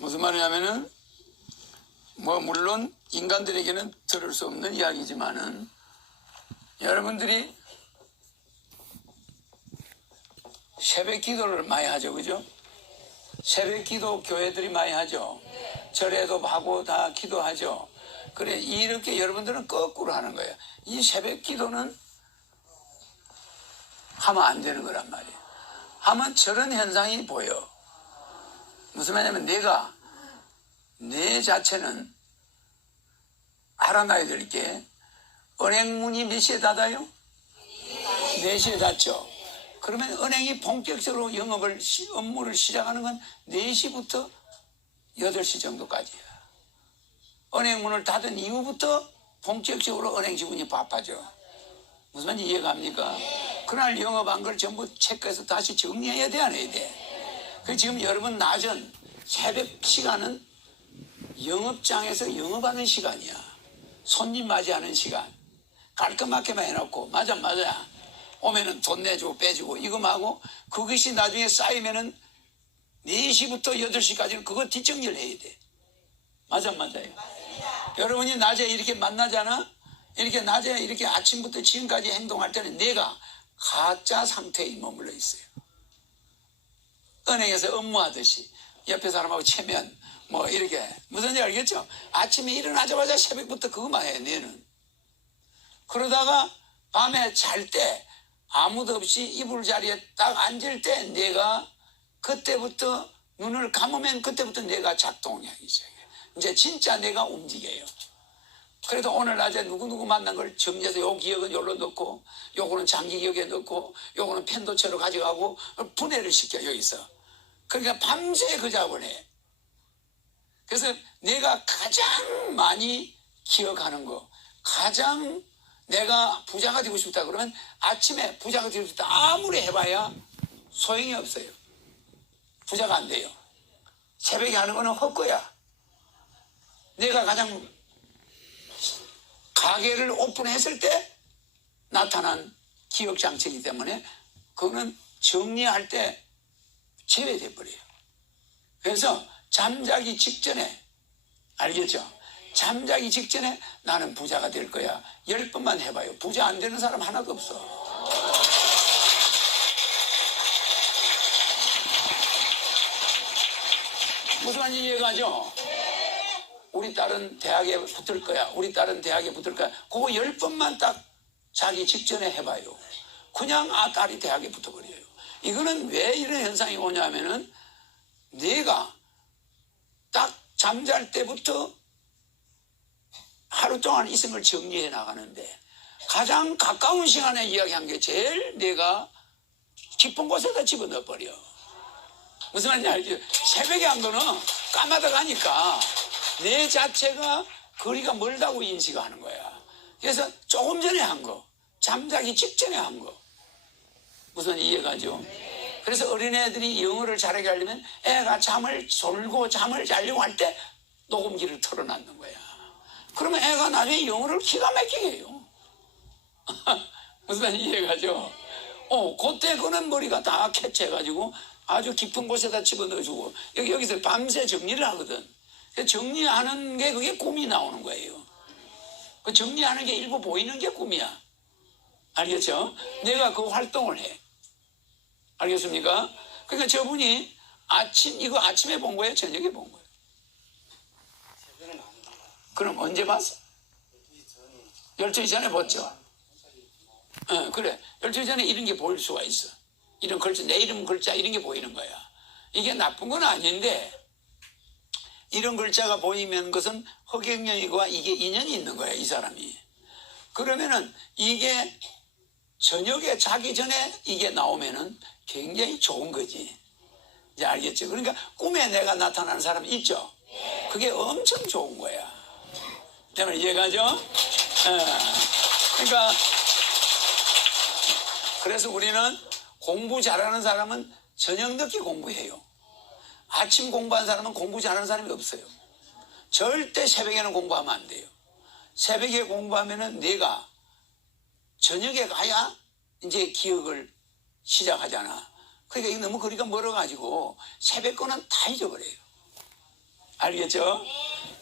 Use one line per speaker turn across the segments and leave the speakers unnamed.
무슨 말이냐면은 뭐 물론 인간들에게는 들을 수 없는 이야기지만은 여러분들이 새벽 기도를 많이 하죠, 그죠? 새벽 기도 교회들이 많이 하죠. 절에도 하고 다 기도하죠. 그래 이렇게 여러분들은 거꾸로 하는 거예요. 이 새벽 기도는 하면 안 되는 거란 말이에요. 하면 저런 현상이 보여. 무슨 말이냐면 내가 내 자체는 알아놔야 될 게 은행문이 몇 시에 닫아요? 4시에 닫죠. 그러면 은행이 본격적으로 영업을 시- 업무를 시작하는 건 4시부터 8시 정도까지야. 은행 문을 닫은 이후부터 본격적으로 은행 직원이 바빠져. 무슨 말인지 이해갑니까? 그날 영업한 걸 전부 체크해서 다시 정리해야 돼, 안 해야 돼? 그 지금 여러분 낮은 새벽 시간은 영업장에서 영업하는 시간이야. 손님 맞이하는 시간. 깔끔하게만 해놓고, 맞아, 맞아. 오면은 돈 내주고 빼주고, 이거만 하고, 그것이 나중에 쌓이면은 4시부터 8시까지는 그거 뒷정리를 해야 돼. 맞아, 맞아요. 여러분이 낮에 이렇게 만나잖아? 이렇게 낮에 이렇게 아침부터 지금까지 행동할 때는 내가 가짜 상태에 머물러 있어요. 은행에서 업무하듯이 옆에 사람하고 체면 뭐 이렇게. 무슨지 알겠죠? 아침에 일어나자마자 새벽부터 그것만 해 내는. 그러다가 밤에 잘 때 아무도 없이 이불 자리에 딱 앉을 때 내가 그때부터 눈을 감으면 그때부터 내가 작동하기 시작해 이제 진짜 내가 움직여요 그래도 오늘 낮에 누구누구 만난 걸 정리해서 요 기억은 여기로 넣고 요거는 장기 기억에 넣고 요거는 펜도체로 가져가고 분해를 시켜 여기서 그러니까 밤새 그 작업을 해 그래서 내가 가장 많이 기억하는 거, 가장 내가 부자가 되고 싶다 그러면 아침에 부자가 되고 싶다 아무리 해봐야 소용이 없어요. 부자가 안 돼요. 새벽에 하는 거는 헛거야. 내가 가장 가게를 오픈했을 때 나타난 기억 장치이기 때문에 그거는 정리할 때 제외돼 버려요. 그래서 잠자기 직전에 알겠죠? 잠자기 직전에 나는 부자가 될 거야. 열 번만 해봐요. 부자 안 되는 사람 하나도 없어. 무슨 말인지 이해가죠? 우리 딸은 대학에 붙을 거야. 우리 딸은 대학에 붙을 거야. 그거 열 번만 딱 자기 직전에 해봐요. 그냥 아 딸이 대학에 붙어버려요. 이거는 왜 이런 현상이 오냐면은 내가 딱 잠잘 때부터 하루 동안 걸 정리해 나가는데 가장 가까운 시간에 이야기한 게 제일 내가 깊은 곳에다 집어넣어 버려. 무슨 말인지 알죠? 새벽에 한 거는 까마득 하니까 내 자체가 거리가 멀다고 인식하는 거야. 그래서 조금 전에 한 거, 잠자기 직전에 한 거. 무슨 이해가죠? 그래서 어린애들이 영어를 잘하게 하려면 애가 잠을 졸고 잠을 자려고 할 때 녹음기를 틀어놨는 거야. 그러면 애가 나중에 영어를 기가 막히게 해요. 무슨 이해가죠? 어, 그때 그는 머리가 다 캐치해가지고 아주 깊은 곳에다 집어넣어주고 여기, 여기서 밤새 정리를 하거든. 그 정리하는 게 그게 꿈이 나오는 거예요. 그 정리하는 게 일부 보이는 게 꿈이야. 알겠죠? 내가 그 활동을 해. 알겠습니까? 그러니까 저분이 아침, 이거 아침에 본 거예요? 저녁에 본 거예요? 그럼 언제 봤어? 12시 전에 봤죠? 어, 그래. 12시 전에 이런 게 보일 수가 있어. 이런 글자, 내 이름 글자 이런 게 보이는 거야. 이게 나쁜 건 아닌데, 이런 글자가 보이면 그것은 허경영과 이게 인연이 있는 거야, 이 사람이. 그러면은 이게 저녁에 자기 전에 이게 나오면은 굉장히 좋은 거지. 이제 알겠죠? 그러니까 꿈에 내가 나타나는 사람 있죠? 그게 엄청 좋은 거야. 때문에 이해가죠? 예. 그러니까 그래서 우리는 공부 잘하는 사람은 저녁 늦게 공부해요. 아침 공부한 사람은 공부 잘하는 사람이 없어요. 절대 새벽에는 공부하면 안 돼요. 새벽에 공부하면은 내가 저녁에 가야 이제 기억을 시작하잖아. 그러니까 이거 너무 거리가 멀어가지고 새벽 거는 다 잊어버려요. 알겠죠?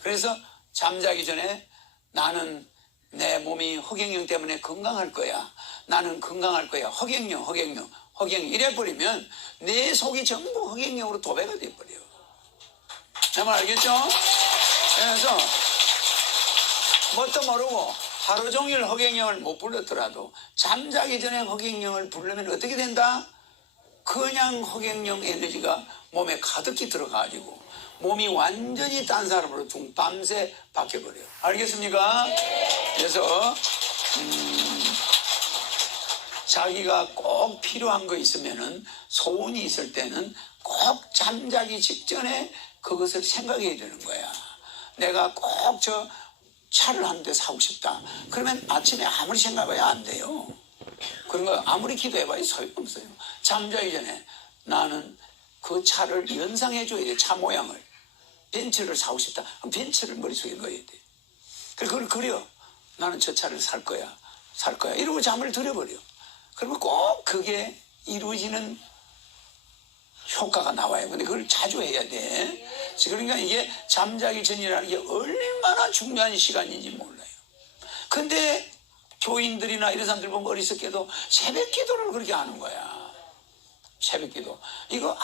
그래서 잠자기 전에 나는 내 몸이 허경영 때문에 건강할 거야. 나는 건강할 거야. 허경영, 허경영, 허경영. 이래버리면 내 속이 전부 허경영으로 도배가 돼버려. 정말 알겠죠? 그래서 뭣도 모르고 하루 종일 허경영을 못 불렀더라도 잠자기 전에 허경영을 부르면 어떻게 된다? 그냥 허경영 에너지가 몸에 가득히 들어가지고 몸이 완전히 딴 사람으로 둥 밤새 바뀌어버려요. 알겠습니까? 그래서 음, 자기가 꼭 필요한 거 있으면은 소원이 있을 때는 꼭 잠자기 직전에 그것을 생각해야 되는 거야. 내가 꼭 저 차를 한 대 사고 싶다. 그러면 아침에 아무리 생각해야 안 돼요. 그런 거 아무리 기도해봐야 소용없어요. 잠자기 전에 나는 그 차를 연상해 줘야 돼. 차 모양을. 벤츠를 사고 싶다. 그럼 벤츠를 머릿속에 넣어야 돼. 그걸 그려. 나는 저 차를 살 거야. 살 거야. 이러고 잠을 들여버려. 그러면 꼭 그게 이루어지는 효과가 나와요. 근데 그걸 자주 해야 돼. 그러니까 이게 잠자기 전이라는 게 얼마나 중요한 시간인지 몰라요. 근데 교인들이나 이런 사람들 보면 어리석게도 새벽 기도를 그렇게 하는 거야. 새벽 기도. 이거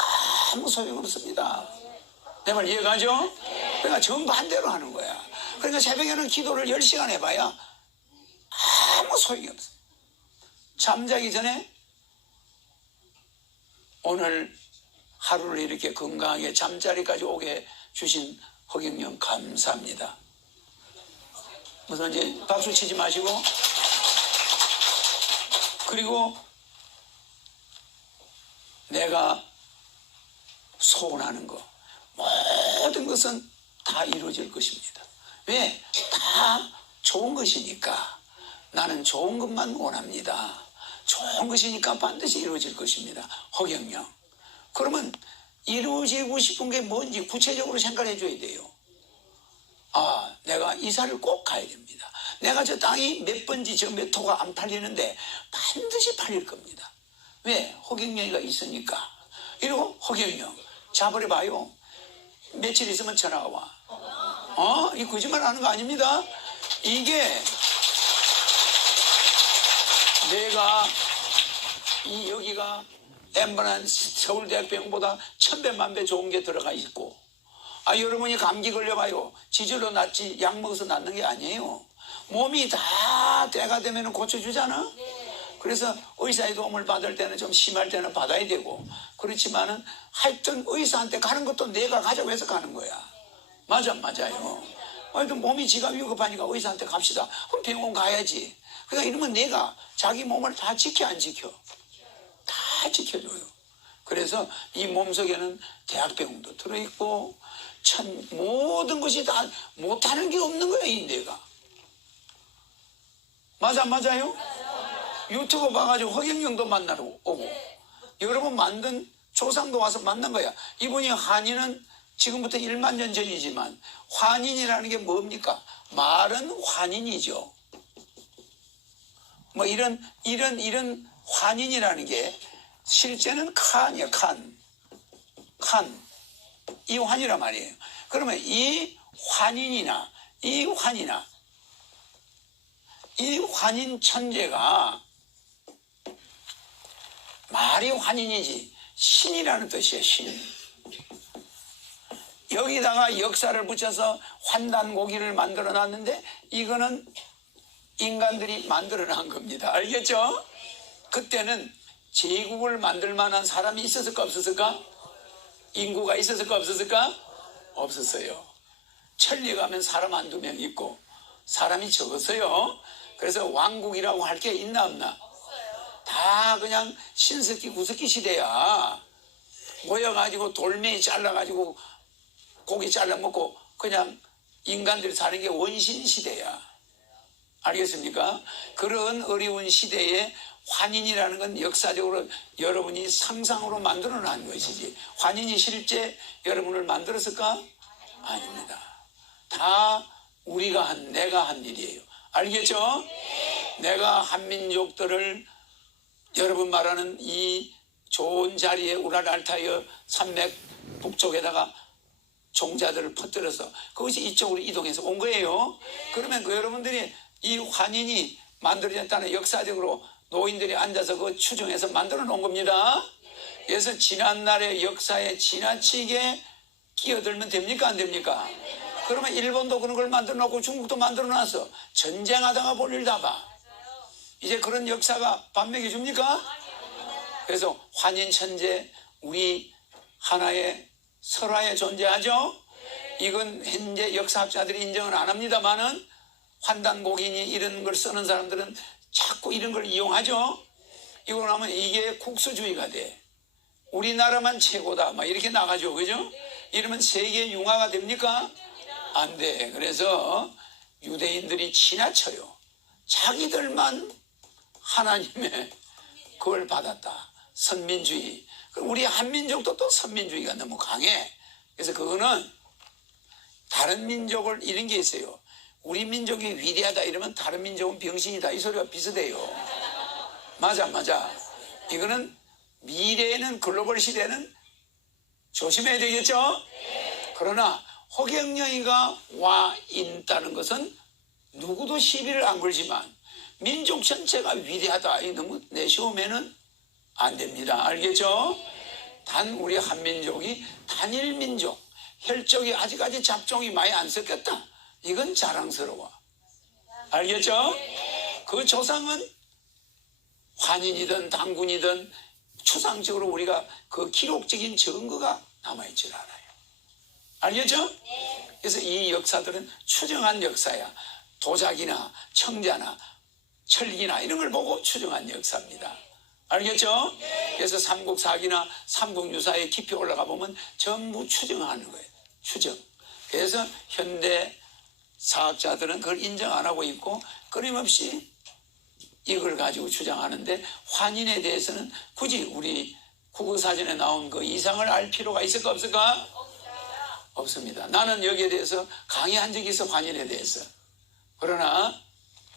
아무 소용 없습니다. 내 말 이해가죠? 그러니까 정반대로 하는 거야. 그러니까 새벽에는 기도를 10시간 해봐야 아무 소용이 없어. 잠자기 전에 오늘 하루를 이렇게 건강하게 잠자리까지 오게 주신 허경영 감사합니다. 무슨 이제 박수 치지 마시고 그리고 내가 소원하는 거 모든 것은 다 이루어질 것입니다. 왜? 다 좋은 것이니까 나는 좋은 것만 원합니다. 좋은 것이니까 반드시 이루어질 것입니다. 허경영. 그러면 이루어지고 싶은 게 뭔지 구체적으로 생각해 줘야 돼요. 아, 내가 이사를 꼭 가야 됩니다. 내가 저 땅이 몇 번지 저몇 호가 안 팔리는데 반드시 팔릴 겁니다. 왜? 허경영이가 있으니까. 이러고 허경영 잡으려 봐요. 며칠 있으면 전화가 와. 어? 이 거짓말 하는 거 아닙니다. 이게 내가 이 여기가 엠번한 서울대학병보다 천배 만 배 좋은 게 들어가 있고. 아 여러분이 감기 걸려봐요. 지질로 낫지 약 먹어서 낫는 게 아니에요. 몸이 다 때가 되면 고쳐주잖아. 그래서 의사의 도움을 받을 때는 좀 심할 때는 받아야 되고. 그렇지만은 하여튼 의사한테 가는 것도 내가 가자고 해서 가는 거야. 맞아 맞아요 하여튼 몸이 지가 위급하니까 의사한테 갑시다 그럼 병원 가야지 그러니까 이러면 내가 자기 몸을 다 지켜 안 지켜 다 지켜줘요. 그래서 이 몸속에는 대학병원도 들어있고 천 모든 것이 다 못하는 게 없는 거야 이 뇌가. 맞아 안 맞아요? 유튜브 봐가지고 허경영도 만나러 오고 여러분 만든 조상도 와서 만난 거야. 이분이 한인은 지금부터 1만 년 전이지만 환인이라는 게 뭡니까? 말은 환인이죠. 뭐 이런 이런 이런 환인이라는 게 실제는 칸이야 칸. 칸. 이 환이란 말이에요. 그러면 이 환인이나 이 환이나 이 환인 천재가 말이 환인이지 신이라는 뜻이에요 신. 여기다가 역사를 붙여서 환단고기를 만들어 놨는데 이거는 인간들이 만들어 놓은 겁니다. 알겠죠? 그때는 제국을 만들 만한 사람이 있었을까 없었을까? 인구가 있었을까 없었을까? 없었어요. 천리 가면 사람 한두 명 있고 사람이 적었어요. 그래서 왕국이라고 할 게 있나 없나? 다 그냥 신석기 구석기 시대야. 모여가지고 돌멩이 잘라가지고 고기 잘라 먹고 그냥 인간들이 사는 게 원신 시대야. 알겠습니까? 그런 어려운 시대에 환인이라는 건 역사적으로 여러분이 상상으로 만들어 놓은 것이지 환인이 실제 여러분을 만들었을까? 아닙니다. 다 우리가 한 내가 한 일이에요. 알겠죠? 내가 한민족들을 여러분 말하는 이 좋은 자리에 우랄 알타이어 산맥 북쪽에다가 종자들을 퍼뜨려서 그것이 이쪽으로 이동해서 온 거예요. 그러면 그 여러분들이 이 환인이 만들어졌다는 역사적으로 노인들이 앉아서 그 추정해서 만들어 놓은 겁니다. 그래서 지난날의 역사에 지나치게 끼어들면 됩니까 안 됩니까? 그러면 일본도 그런 걸 만들어 놓고 중국도 만들어 놨어. 전쟁하다가 볼일 다 봐. 이제 그런 역사가 반맥이 줍니까? 그래서 환인 천재 우리 하나의 설화에 존재하죠. 이건 현재 역사학자들이 인정을 안 합니다만은 환단곡인이 이런 걸 쓰는 사람들은 자꾸 이런 걸 이용하죠. 이걸 하면 이게 국수주의가 돼. 우리나라만 최고다. 막 이렇게 나가죠. 그죠? 이러면 세계 융화가 됩니까? 안 돼. 그래서 유대인들이 지나쳐요. 자기들만 하나님의 그걸 받았다. 선민주의. 그럼 우리 한민족도 또 선민주의가 너무 강해. 그래서 그거는 다른 민족을 이런 게 있어요. 우리 민족이 위대하다 이러면 다른 민족은 병신이다. 이 소리가 비슷해요. 맞아, 맞아. 이거는 미래에는 글로벌 시대는 조심해야 되겠죠? 그러나 허경영이가 와 있다는 것은 누구도 시비를 안 걸지만 민족 전체가 위대하다. 이 너무 내세우면은 안 됩니다. 알겠죠? 단 우리 한민족이 단일 민족, 혈족이 아직까지 잡종이 많이 안 섞였다. 이건 자랑스러워. 알겠죠? 그 조상은 환인이든 당군이든 추상적으로 우리가 그 기록적인 증거가 남아있질 않아요. 알겠죠? 그래서 이 역사들은 추정한 역사야. 도자기나 청자나 철기나 이런 걸 보고 추정한 역사입니다. 알겠죠? 그래서 삼국사기나 삼국유사에 깊이 올라가 보면 전부 추정하는 거예요. 추정. 그래서 현대 사학자들은 그걸 인정 안 하고 있고 끊임없이 이걸 가지고 주장하는데 환인에 대해서는 굳이 우리 국어사전에 나온 그 이상을 알 필요가 있을까 없을까? 없습니다. 나는 여기에 대해서 강의한 적이 있어 환인에 대해서. 그러나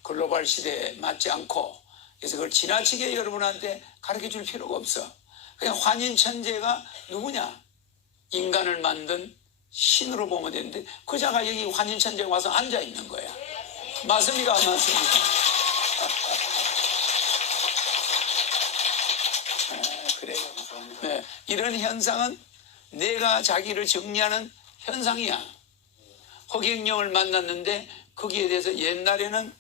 글로벌 시대에 맞지 않고 그래서 그걸 지나치게 여러분한테 가르쳐 줄 필요가 없어. 그냥 환인 천재가 누구냐? 인간을 만든 신으로 보면 되는데 그자가 여기 환인 천재가 와서 앉아 있는 거야. 맞습니까? 안 맞습니까? 네, 그래요. 네, 이런 현상은 내가 자기를 정리하는 현상이야. 허경영을 만났는데 거기에 대해서 옛날에는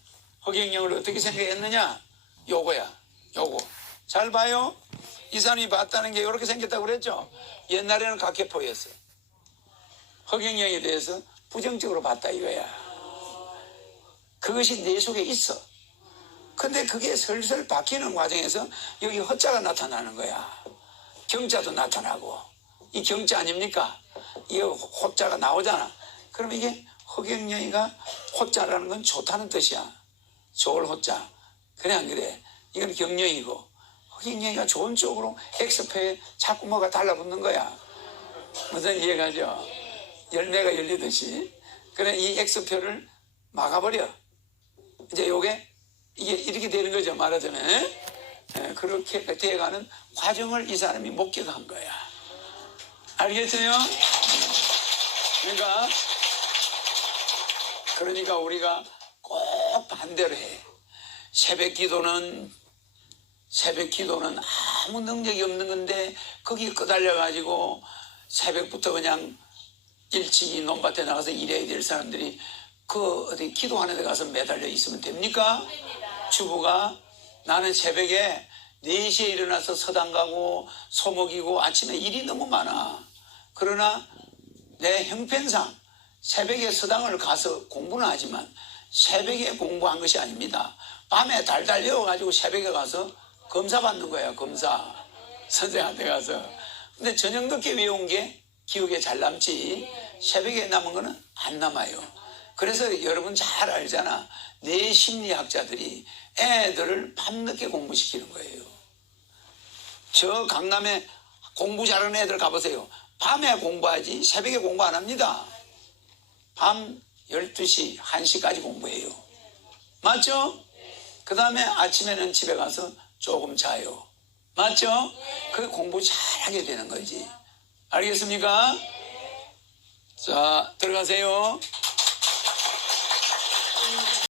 허경영을 어떻게 생각했느냐? 요거야. 요거. 잘 봐요. 이 사람이 봤다는 게 이렇게 생겼다고 그랬죠? 옛날에는 각개포였어요. 허경영에 대해서 부정적으로 봤다 이거야. 그것이 내 속에 있어. 근데 그게 슬슬 바뀌는 과정에서 여기 허자가 나타나는 거야. 경자도 나타나고. 이 경자 아닙니까? 이 호자가 나오잖아. 그럼 이게 허경영이가 호자라는 건 좋다는 뜻이야. 좋을 호자. 그래 안 그래? 이건 경영이고 허경영이가 좋은 쪽으로 엑스표에 자꾸 뭐가 달라붙는 거야. 무슨 이해가죠? 열매가 열리듯이. 그래 이 엑스표를 막아버려. 이제 요게 이게 이렇게 되는 거죠 말하자면 예, 그렇게 되어가는 과정을 이 사람이 목격한 거야. 알겠어요? 그러니까 그러니까 우리가 꼭 반대로 해. 새벽 기도는 새벽 기도는 아무 능력이 없는 건데 거기 끄달려 가지고 새벽부터 그냥 일찍이 논밭에 나가서 일해야 될 사람들이 그 어디 기도하는 데 가서 매달려 있으면 됩니까? 주부가 나는 새벽에 4시에 일어나서 서당 가고 소먹이고 아침에 일이 너무 많아. 그러나 내 형편상 새벽에 서당을 가서 공부는 하지만 새벽에 공부한 것이 아닙니다. 밤에 달달 외워가지고 새벽에 가서 검사 받는 거야, 검사. 선생한테 가서. 근데 저녁 늦게 외운 게 기억에 잘 남지. 새벽에 남은 거는 안 남아요. 그래서 여러분 잘 알잖아. 내 심리학자들이 애들을 밤늦게 공부시키는 거예요. 저 강남에 공부 잘하는 애들 가보세요. 밤에 공부하지 새벽에 공부 안 합니다. 밤 12시, 1시까지 공부해요. 맞죠? 그 다음에 아침에는 집에 가서 조금 자요. 맞죠? 그 공부 잘하게 되는 거지. 알겠습니까? 자, 들어가세요.